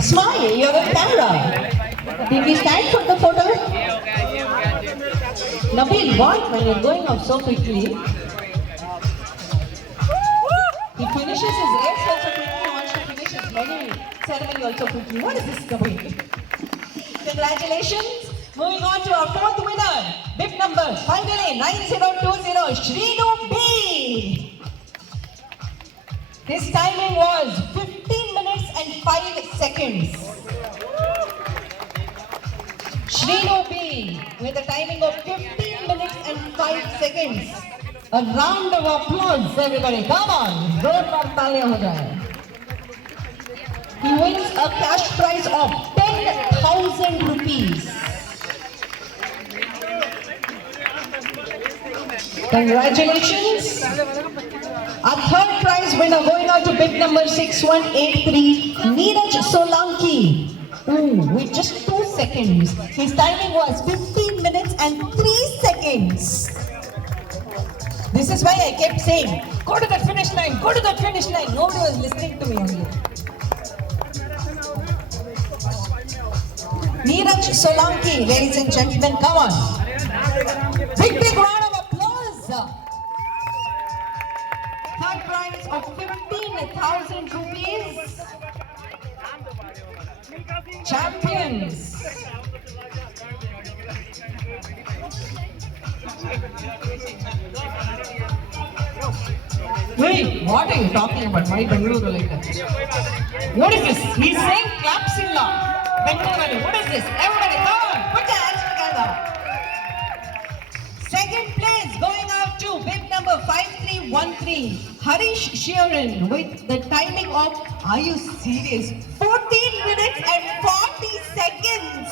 Smile, you're a camera. Did we stand for the photo? Nabil, what? When you're going up so quickly? He finishes his race also quickly. He wants to finish his medal ceremony also quickly. What is this Nabil? Congratulations. Moving on to our fourth winner. Bib number finally 9020 Shrinu B. His timing was 15 minutes and 5 seconds. Shrinu B with a timing of 15 minutes and 5 seconds. A round of applause, everybody. Come on. Zordar taaliyan ho jaye. He wins a cash prize of 10,000 rupees. Congratulations. Our third prize winner going out to bid number 6183, Neeraj Solanki. With just 2 seconds. His timing was 15 minutes and 3 seconds. This is why I kept saying, go to the finish line, go to the finish line. Nobody was listening to me only. Neeraj Solanki, ladies and gentlemen, come on. Big round of applause. Third prize of 15,000 rupees. Champions. Wait, what are you talking about? Why Bengaluru like that? What is this? He's saying Klapsilla. Bengaluru. What is this? Everybody, come on, put your hands together. Second place going out to bib number 5313, Harish Sheeran with the timing of, are you serious? 14 minutes and 40 seconds.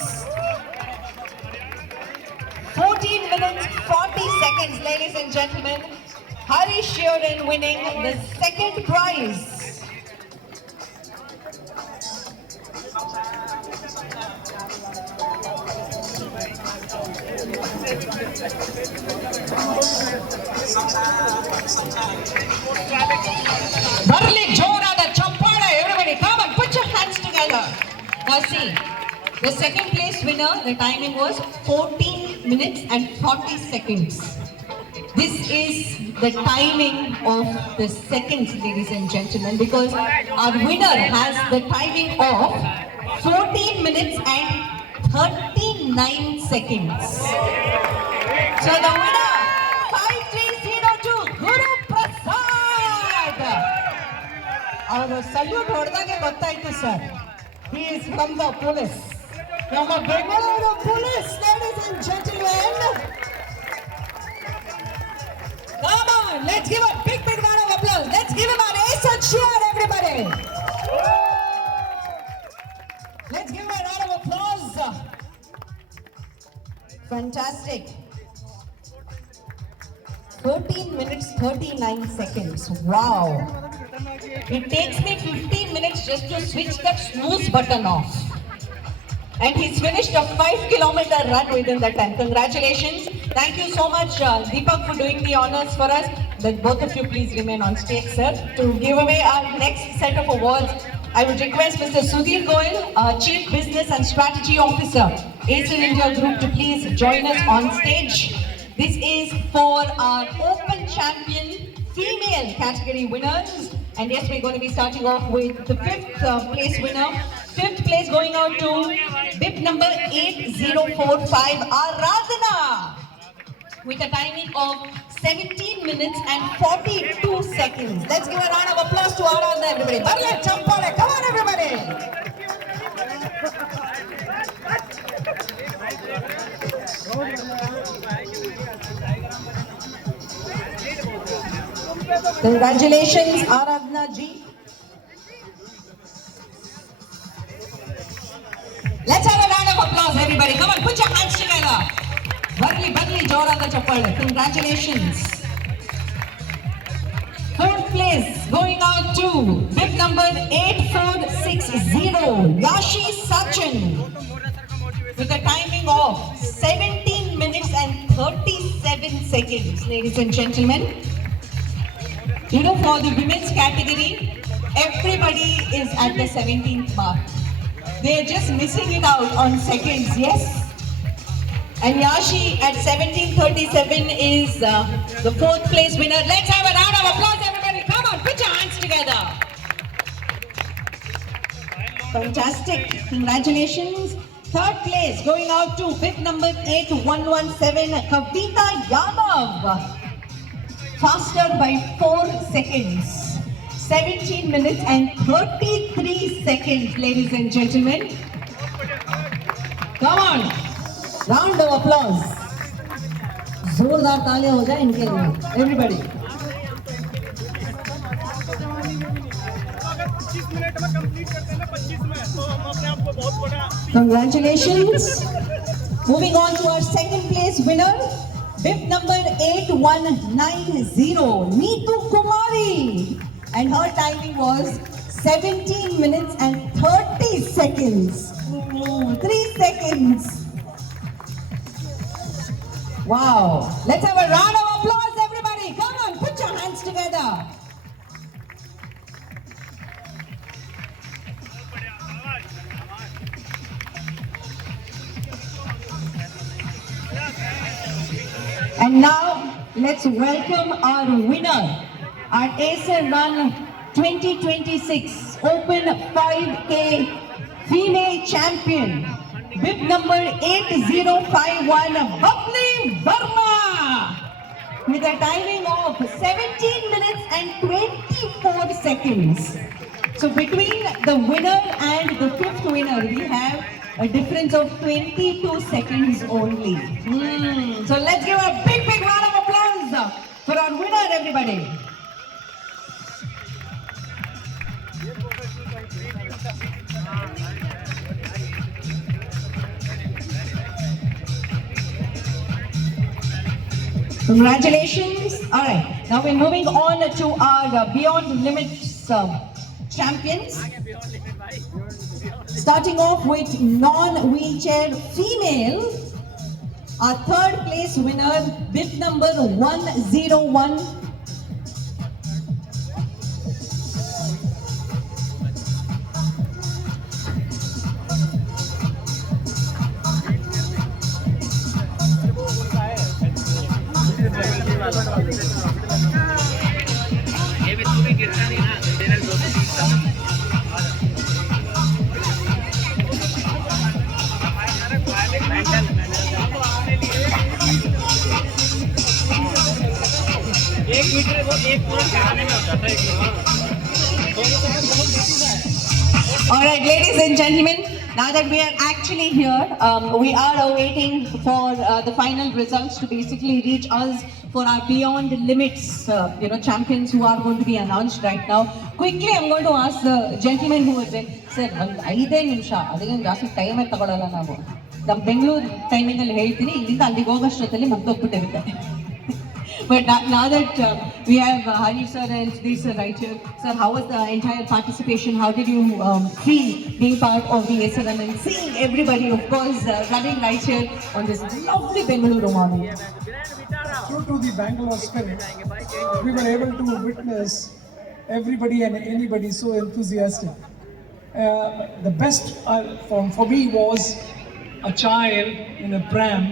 14 minutes, 40 seconds, ladies and gentlemen. Harish Sheeran winning the second prize. Barli Jorada Champana, everybody come and put your hands together. Now see, the second place winner, the timing was 14 minutes and 40 seconds. This is the timing of the seconds, ladies and gentlemen, because our winner has the timing of 14 minutes and 39 seconds. So the winner, 5302, Guru Prasad. Our salute hodage gottaitu sir. He is from the police. From a Bengaluru police, ladies and gentlemen. Come on, let's give a big round of applause. Let's give him an ace and cheer, everybody. Let's give him a round of applause. Fantastic. 14 minutes, 39 seconds. Wow. It takes me 15 minutes just to switch that snooze button off. And he's finished a 5-kilometer run within that time. Congratulations. Thank you so much, Deepak, for doing the honors for us. But both of you please remain on stage, sir. To give away our next set of awards, I would request Mr. Sudhir Goyal, Chief Business and Strategy Officer, Acer India Group, to please join us on stage. This is for our Open Champion female category winners. And yes, we're going to be starting off with the 5th place winner. 5th place going out to bib number 8045, Aradhana, with a timing of 17 minutes and 42 seconds. Let's give a round of applause to Aradhana, everybody. Barle Champale, come on, everybody. Congratulations, Aradhana ji. Let's have a round of applause, everybody. Come on, put your hands together. Badli Jorada Chappale. Congratulations. 4th place going out to bib number 8460, Yashi Sachin, with a timing of 17 minutes and 37 11 seconds, ladies and gentlemen. You know, for the women's category, everybody is at the 17th mark. They are just missing it out on seconds, yes? And Yashi at 17:37 is the 4th place winner. Let's have a round of applause, everybody. Come on, put your hands together. Fantastic. Congratulations. 3rd place going out to bib number 8117, Kavita Yadav. Faster by 4 seconds. 17 minutes and 33 seconds, ladies and gentlemen. Come on. Round of applause. जोरदार तालियां हो जाए इनके लिए. Everybody. Congratulations. Moving on to our 2nd place winner, bib number 8190, Neetu Kumari, and her timing was 17 minutes and 30 seconds. 3 seconds. Wow. Let's have a round of applause, everybody. Come on, put your hands together. And now, let's welcome our winner, our Acer Run 2026 Open 5K Female Champion, bib number 8051, Bubbly Verma, with a timing of 17 minutes and 24 seconds. So between the winner and the 5th winner, we have a difference of 22 seconds only. So let's give a big round of applause for our winner, everybody. Congratulations. All right, now we're moving on to our Beyond Limits champions. Starting off with non-wheelchair female, our 3rd place winner, bib number 101. All right, ladies and gentlemen, now that we are actually here, we are awaiting for the final results to basically reach us for our Beyond Limits, champions who are going to be announced right now. Quickly, I'm going to ask the gentleman who was there, sir, 5 ನಿಮಿಷ ಅದಕ್ಕೆ ಜಾಸ್ತಿ time ತಗೊಳ್ಳಲ್ಲ ನಾವು. ನಮ್ಮ Bengaluru timing ಅಲ್ಲಿ ಹೇಳ್ತೀನಿ, ಇಲ್ಲಿಂದ ಅಲ್ಲಿಗೆ ಹೋಗೋಷ್ಟೊತ್ತಲ್ಲಿ ಮುಗ್ದೋಗ್ಬಿಟ್ಟಿರುತ್ತೆ. But now that we have Hari sir and Sudhir sir right here, sir, how was the entire participation? How did you feel being part of the Acer Run and seeing everybody, of course, running right here on this lovely Bengaluru morning? True to the Bangalore spirit, we were able to witness everybody and anybody so enthusiastic. The best for me was a child in a pram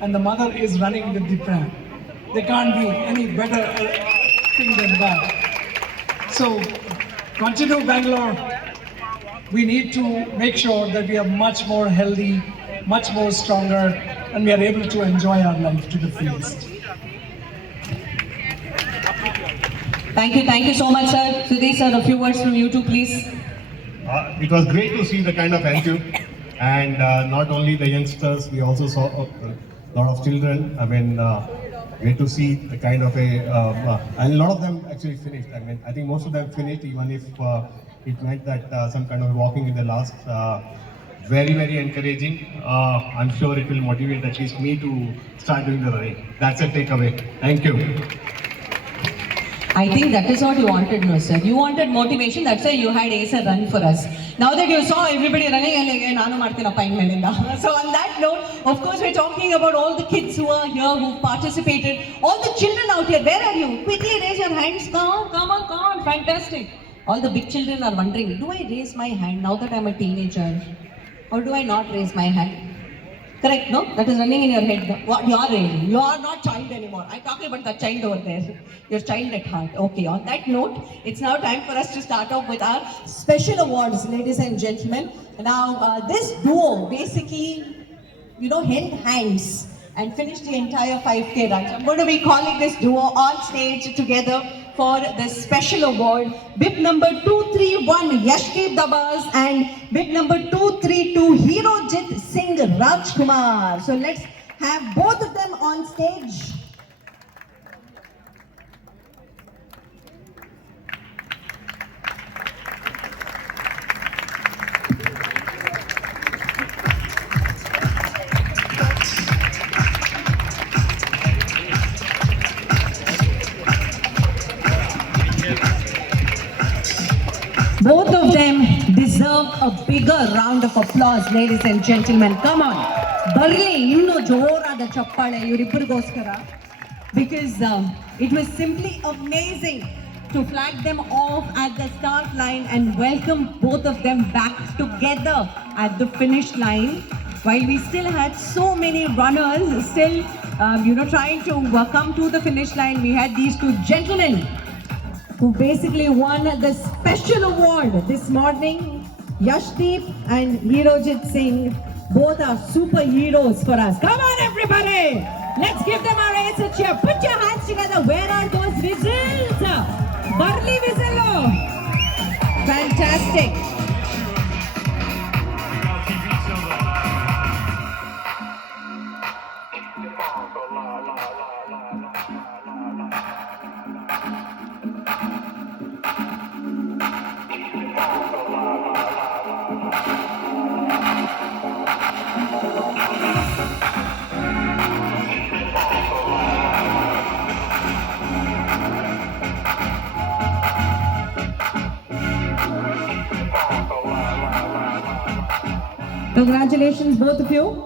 and the mother is running with the pram. There can't be any better thing than that. So, continue Bangalore. We need to make sure that we are much more healthy, much more stronger, and we are able to enjoy our life to the fullest. Thank you so much, sir. Sudhir sir, a few words from you too, please. It was great to see the kind of attitude, and not only the youngsters, we also saw a lot of children. I mean, great to see the kind of and a lot of them actually finished. I mean, I think most of them finished, even if it meant that some kind of walking in the last. Very, very encouraging. I'm sure it will motivate at least me to start doing the running. That's a takeaway. Thank you. I think that is what you wanted, no sir. You wanted motivation, that's why you had Ace run for us. Now that you saw everybody running, Nanu Martinappa in Melinda. So on that note, of course we're talking about all the kids who are here, who participated, all the children out here, where are you? Quickly raise your hands, come on, fantastic. All the big children are wondering, do I raise my hand now that I'm a teenager? Or do I not raise my hand? Correct, no? That is running in your head. What you are raising. You are not child anymore. I'm talking about that child over there. Your child at heart. Okay, on that note, it's now time for us to start off with our special awards, ladies and gentlemen. Now, this duo basically, held hands and finished the entire 5K run. So I'm going to be calling this duo on stage together for the special award. Bib number 231, Yashdeep Dabas, and bib number 232, Herojit Singh Rajkumar. So let's have both of them on stage. Both of them deserve a bigger round of applause, ladies and gentlemen. Come on. Barli, inno jorada chappale ivribarigoskara. Because it was simply amazing to flag them off at the start line and welcome both of them back together at the finish line. While we still had so many runners still, trying to come to the finish line, we had these two gentlemen who basically won the special award this morning. Yashdeep and Herojit Singh, both are superheroes for us. Come on everybody! Let's give them our ace a cheer. Put your hands together. Where are those whistles? Barley whistle. Fantastic. Congratulations, both of you.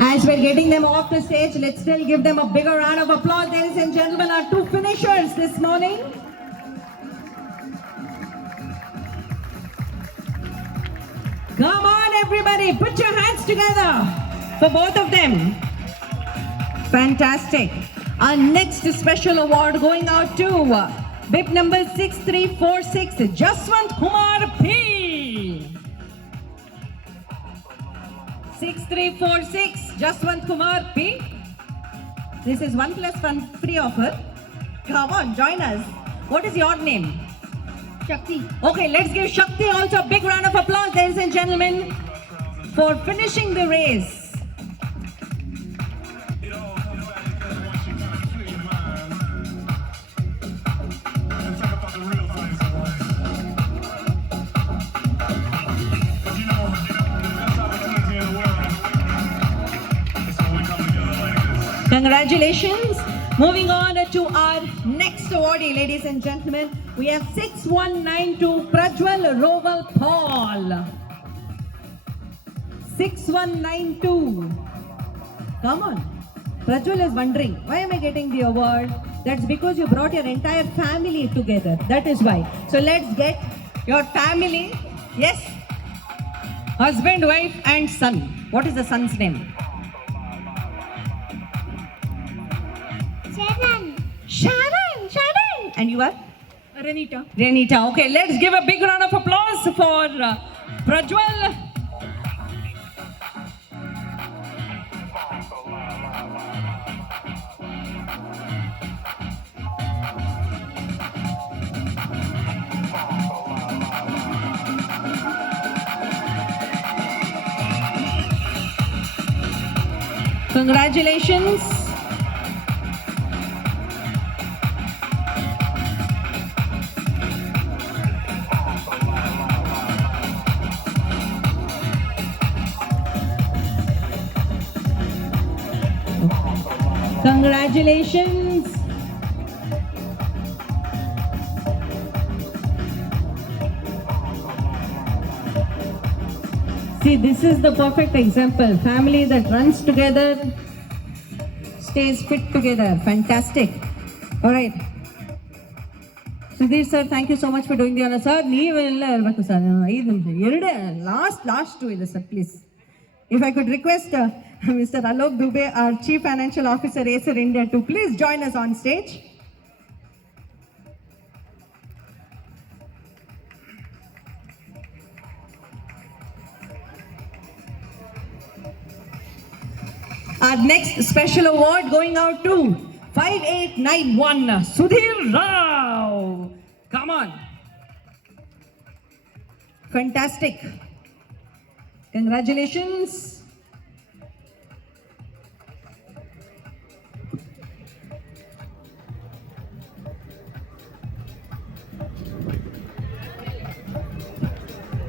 As we're getting them off the stage, let's still give them a bigger round of applause, ladies and gentlemen, our two finishers this morning. Come on, everybody, put your hands together for both of them. Fantastic. Our next special award going out to bib number 6346, Jaswant Kumar P. 6346, Jaswant Kumar P. This is 1+1 free offer. Come on, join us. What is your name? Shakti. Okay, let's give Shakti also a big round of applause, ladies and gentlemen, for finishing the race. Congratulations. Moving on to our next awardee, ladies and gentlemen. We have 6192 Prajwal Roval Paul. 6192. Come on. Prajwal is wondering, why am I getting the award? That's because you brought your entire family together. That is why. So let's get your family. Yes. Husband, wife and son. What is the son's name? Sharon. And you are? Renita. Okay, let's give a big round of applause for Prajwal. Congratulations. Congratulations. See, this is the perfect example. Family that runs together, stays fit together. Fantastic. All right. Sudhir sir, thank you so much for doing the honor. Sir, ನೀವು sir. Last two, sir, please. If I could request Mr. Alok Dubey, our Chief Financial Officer, Acer India, to please join us on stage. Our next special award going out to 5891 Sudhir Rao. Come on. Fantastic. Congratulations.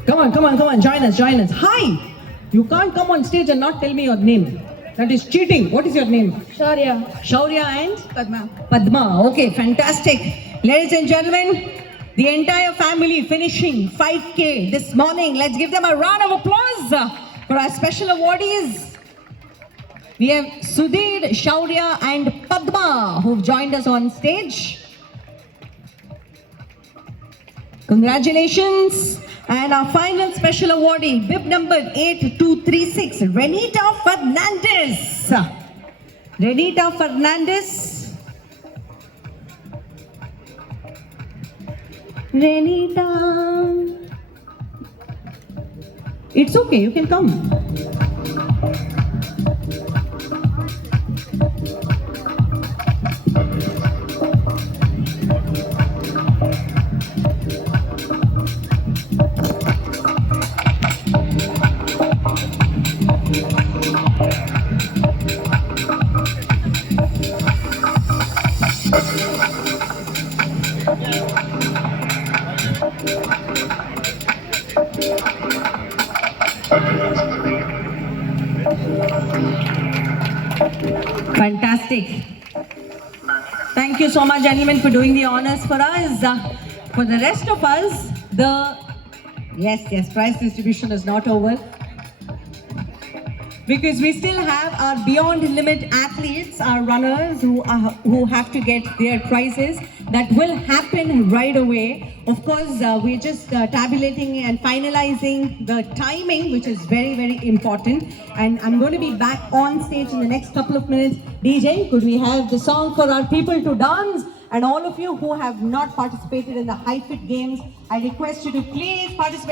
Come on, join us. Hi! You can't come on stage and not tell me your name. That is cheating. What is your name? Shaurya and? Padma. Okay, fantastic. Ladies and gentlemen, the entire family finishing 5K this morning. Let's give them a round of applause for our special awardees. We have Sudhir, Shaurya and Padma who've joined us on stage. Congratulations. And our final special awardee, bib number 8236, Renita Fernandez. Renita Fernandez. Renita. It's okay, you can come. Fantastic. Thank you so much, gentlemen, for doing the honors for us. For the rest of us, yes, prize distribution is not over. Because we still have our beyond limit athletes, our runners who have to get their prizes. That will happen right away. Of course, we're just tabulating and finalizing the timing, which is very, very important. And I'm going to be back on stage in the next couple of minutes. DJ, could we have the song for our people to dance? And all of you who have not participated in the High Fit Games, I request you to please participate.